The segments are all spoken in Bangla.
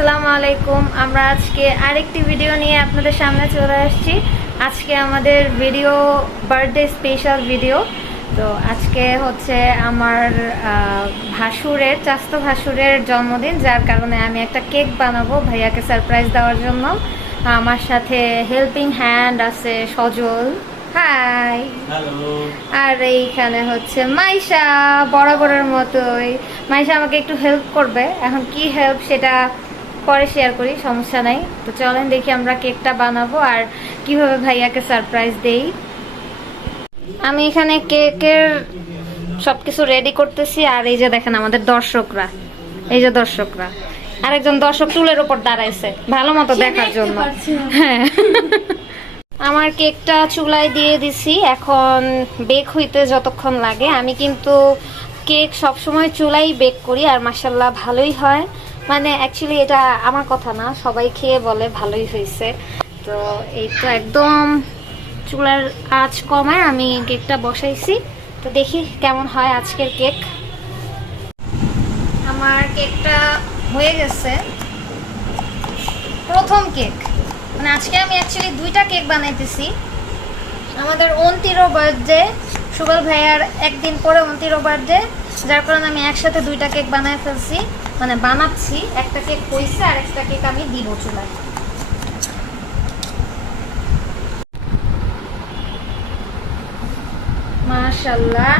আসসালামু আলাইকুম। আমরা আজকে আরেকটি ভিডিও নিয়ে আপনাদের সামনে চলে আসছি। আজকে আমাদের ভিডিও বার্থডে স্পেশাল ভিডিও। তো আজকে হচ্ছে আমার ভাসুরের চাস্তো ভাসুরের জন্মদিন, যার কারণে আমি একটা কেক বানাবো ভাইয়াকে সারপ্রাইজ দেওয়ার জন্য। আমার সাথে হেল্পিং হ্যান্ড আছে সজল, হাই, আর এইখানে হচ্ছে মাইশা, বরাবরের মতোই। মাইশা আমাকে একটু হেল্প করবে, এখন কি হেল্প সেটা পরে শেয়ার করি, সমস্যা নাই। তো চলেন দেখি আমরা কেকটা বানাবো আর কিভাবে ভাইয়াকে সারপ্রাইজ দেই। আমি এখানে কেকের সবকিছু রেডি করতেছি, আর এই যে দেখেন আমাদের দর্শকরা, এই যে দর্শকরা, আরেকজন দর্শক চুলের উপর দাঁড়াইছে ভালো মতো দেখার জন্য। হ্যাঁ, আমার কেকটা চুলায় দিয়ে দিছি, এখন বেক হইতে যতক্ষণ লাগে। আমি কিন্তু কেক সবসময় চুলাই বেক করি আর মাশাআল্লাহ ভালোই হয়। মানে অ্যাকচুয়ালি এটা আমার কথা না, সবাই খেয়ে বলে ভালোই হয়েছে। তো এই তো একদম চুলার আঁচ কমায় আমি কেকটা বসাইছি। তো দেখি কেমন হয় আজকের কেক। আমার কেকটা হয়ে গেছে, প্রথম কেক। মানে আজকে আমি অ্যাকচুয়ালি দুইটা কেক বানাইতেছি। আমাদের 29 বার্থডে, সুবল ভাইয়ার একদিন পরে 29 বার্থডে, যার কারণে আমি একসাথে দুইটা কেক বানাই ফেলছি, মানে বানাচ্ছি। একটা কেক হয়েছে আর একটা কেক আমি দিব চুলায়। মাশাআল্লাহ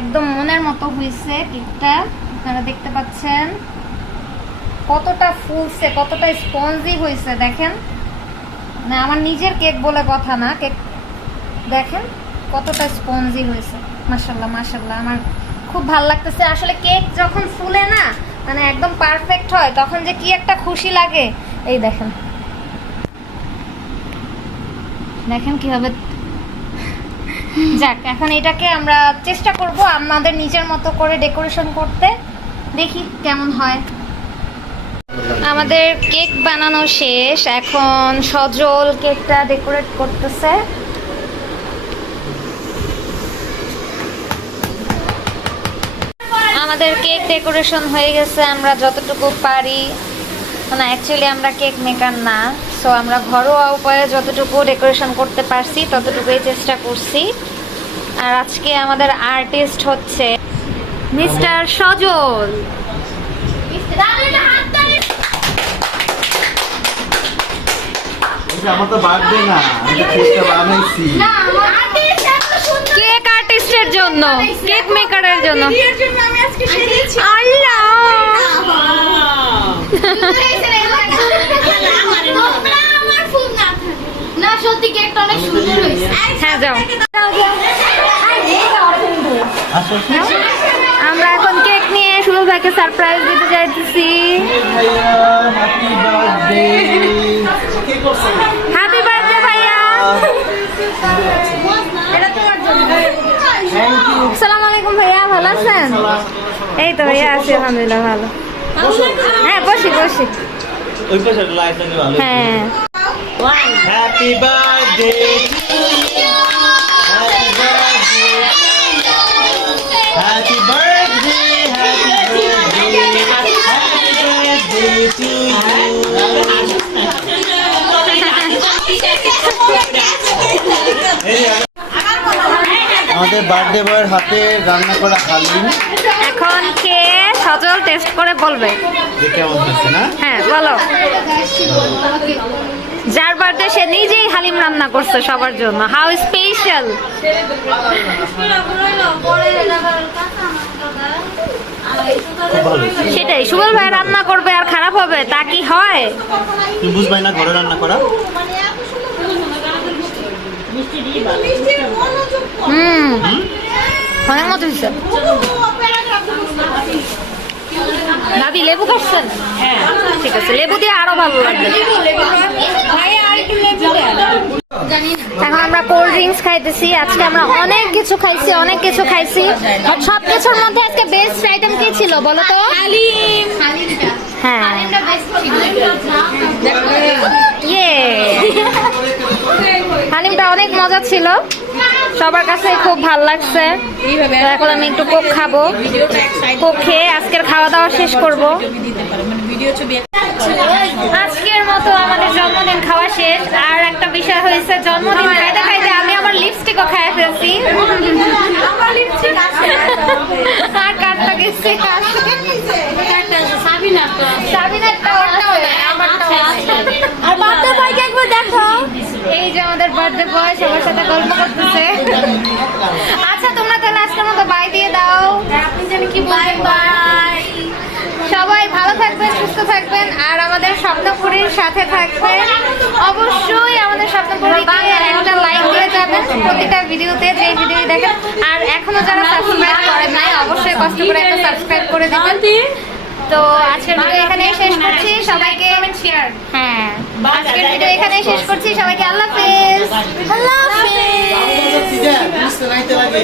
একদম মনের মতো হয়েছে কেকটা। আপনারা দেখতে পাচ্ছেন কতটা ফুলছে, কতটা স্পঞ্জি হয়েছে দেখেন। না আমার নিজের কেক বলে কথা না, কেক দেখেন কতটা স্পঞ্জি হয়েছে। মাশাআল্লাহ মাশাআল্লাহ, আমার খুব ভালো লাগতেছে। আসলে কেক যখন ফুলে না, মানে একদম পারফেক্ট হয়, তখন যে কি একটা খুশি লাগে। এই দেখেন দেখেন কিভাবে। যাক, এখন এটাকে আমরা চেষ্টা করব আমাদের নিজের মতো করে ডেকোরেশন করতে, দেখি কেমন হয়। আমাদের কেক বানানো শেষ, এখন সজল কেকটা ডেকোরেট করতেছে। আমাদের কেক ডেকোরেশন হয়ে গেছে, আমরা যতটুকু পারি। মানে অ্যাকচুয়ালি আমরা কেক মেকার না, সো আমরা ঘরোয়া উপায়ে যতটুকু ডেকোরেশন করতে পারছি ততটুকুই চেষ্টা করছি। আর আজকে আমাদের আর্টিস্ট হচ্ছে মিস্টার সজল। আমার তো বার্থডে না, আমি কেকটা বানাইছি কেক আর্টিস্টের জন্য, কেক মেকারের জন্য। আমি আজকে সেজেছি। আল্লাহ, আমার ফুল না থাকে না, সত্যি কেকটা অনেক সুন্দর হয়েছে। হ্যাঁ যাও। আসো আমরা এখন কেক নিয়ে সুবল ভাইকে সারপ্রাইজ দিতে যাইতেছি। Happy birthday. হ্যাপি বার্থডে ভাইয়া। এটা তোমার জন্য। Thank you. আসসালামু আলাইকুম ভাইয়া, ভালো আছেন? এই তো ভাইয়া আছি আলহামদুলিল্লাহ ভালো। হ্যাঁ বসি বসি। ওই পাশে লাইট আছে ভালো। হ্যাঁ happy birthday to you. Happy birthday. Happy birthday. Happy birthday. Happy birthday to you. আমাদের বার্থডে বয়ের হাতে রান্না করা হালিম এখন খেয়ে সজল টেস্ট করে বলবে যে কেমন হয়েছে না? হ্যাঁ বলো। যার বার্থডে সে নিজেই হালিম রান্না করছে সবার জন্য, হাউ স্পেশাল। খুব ভালো হয়েছে। সেটাই, সুবল ভাই রান্না করবে আর খারাপ হবে তা কি হয়? তুমি বুঝবাই না ঘরে রান্না করা। হুম, অনেক মজা হয়েছে। দাদি লেবু খাচ্ছেন? হ্যাঁ ঠিক আছে, লেবু দিয়ে আরো ভালো লাগবে। এখন আমরা কোল্ড ড্রিঙ্কস খাইতেছি। আজকে আমরা অনেক কিছু খাইছি, অনেক কিছু খাইছি। আর সব কিছুর মধ্যে আজকে বেস্ট আইটেম কি ছিল বলো তো? হালিম। হ্যাঁ হালিমটা বেস্ট ছিল। ইয়ে, হালিমটা অনেক মজা ছিল, সবার কাছে খুব ভালো লাগছে। তো এখন আমি একটু কোক খাবো, কোক খেয়ে আজকের খাওয়া দাওয়া শেষ করব। ভিডিও ছবি আজকের মতো আমাদের জন্মদিন খাওয়া শেষ। আর একটা বিষয় হয়েছে, জন্মদিন খাইতে খাইতে আমি আমার লিপস্টিকও খাই ফেলছি। আর কাটটা গেছে আর বার্থডে বয়কে একবার দেখো। এই যে আমাদের বার্থডে বয় সবার সাথে গল্প করতেছে। আচ্ছা তোমরা তাহলে আজকের মতো বাই দিয়ে দাও। আপনি জানেন কি বাই বাই। সবাই ভালো থাকবেন, সুস্থ থাকবেন, আর আমাদের স্বপ্নপুরীর সাথে থাকবেন। অবশ্যই আমাদের স্বপ্নপুরীকে একটা লাইক দিয়ে যাবেন প্রতিটা ভিডিওতে, যে ভিডিও দেখেন। আর এখনো যারা সাবস্ক্রাইব করেন নাই অবশ্যই কষ্ট করে একটা সাবস্ক্রাইব করে দিবেন। তো আজকের ভিডিও এখানেই শেষ করছি। সবাইকে শেয়ার, হ্যাঁ আজকের ভিডিও এখানেই শেষ করছি। সবাইকে আল্লাহ হাফেজ। আল্লাহ হাফেজ। ঠিক আছে, বুঝতে নাইতে লাগে।